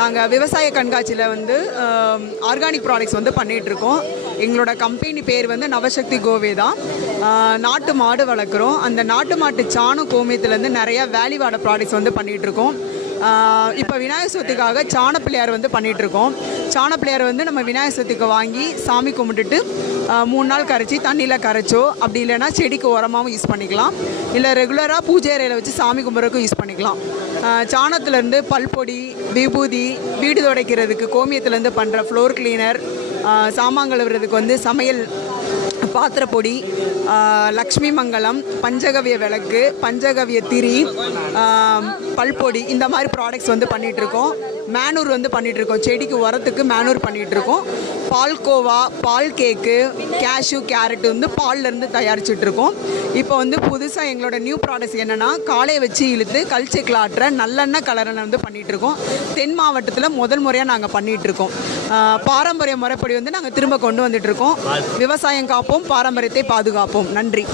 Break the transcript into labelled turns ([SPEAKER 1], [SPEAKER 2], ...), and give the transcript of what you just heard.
[SPEAKER 1] நாங்கள் விவசாய கண்காட்சியில் வந்து ஆர்கானிக் ப்ராடக்ட்ஸ் வந்து பண்ணிகிட்ருக்கோம் எங்களோட கம்பெனி பேர் வந்து நவசக்தி கோவே தான். நாட்டு மாடு வளர்க்குறோம். அந்த நாட்டு மாட்டு சாணம் கோமியத்துலேருந்து நிறையா வேல்யூவாட ப்ராடக்ட்ஸ் வந்து பண்ணிகிட்ருக்கோம் இப்போ விநாயகர் சதுர்த்திக்காக சாண பிள்ளையார் வந்து பண்ணிட்டு இருக்கோம் சாண பிள்ளையார் வந்து நம்ம விநாயகர் சதுர்த்திக்கு வாங்கி சாமி கும்பிட்டுட்டு மூணு நாள் கரைச்சி தண்ணியில் கரைச்சோ அப்படி இல்லைன்னா செடிக்கு உரமாகவும் யூஸ் பண்ணிக்கலாம். இல்லை ரெகுலராக பூஜை அறையில் வச்சு சாமி கும்பிட்றதுக்கும் யூஸ் பண்ணிக்கலாம். சாணத்துலேருந்து பல்பொடி விபூதி வீடு துடைக்கிறதுக்கு கோமியத்துலேருந்து பண்ணுற ஃப்ளோர் கிளீனர் சாமான் கழுவுறதுக்கு வந்து சமையல் பாத்திரப்பொடி லக்ஷ்மி மங்கலம் பஞ்சகவிய விளக்கு பஞ்சகவிய திரி பல்பொடி இந்த மாதிரி ப்ராடக்ட்ஸ் வந்து பண்ணிகிட்ருக்கோம் மேனூர் வந்து பண்ணிகிட்ருக்கோம் இருக்கோம் செடிக்கு உரத்துக்கு மேனூர் பண்ணிகிட்ருக்கோம் பால்கோவா பால் கேக்கு கேஷ்யூ கேரட் வந்து பால்லேருந்து தயாரிச்சுட்ருக்கோம் இப்போ வந்து புதுசாக எங்களோட நியூ ப்ராடக்ட்ஸ் என்னென்னா காலையை வச்சு இழுத்து கல்ச்செக்கில் ஆட்டுற நல்லெண்ணெய் கலரனை வந்து பண்ணிகிட்ருக்கோம் இருக்கோம் தென் மாவட்டத்தில் முதல் முறையாக நாங்கள் பண்ணிகிட்ருக்கோம் பாரம்பரிய முறைப்படி வந்து நாங்கள் திரும்ப கொண்டு வந்துட்டு இருக்கோம். விவசாயம் காப்போம் பாரம்பரியத்தை பாதுகாப்போம். நன்றி.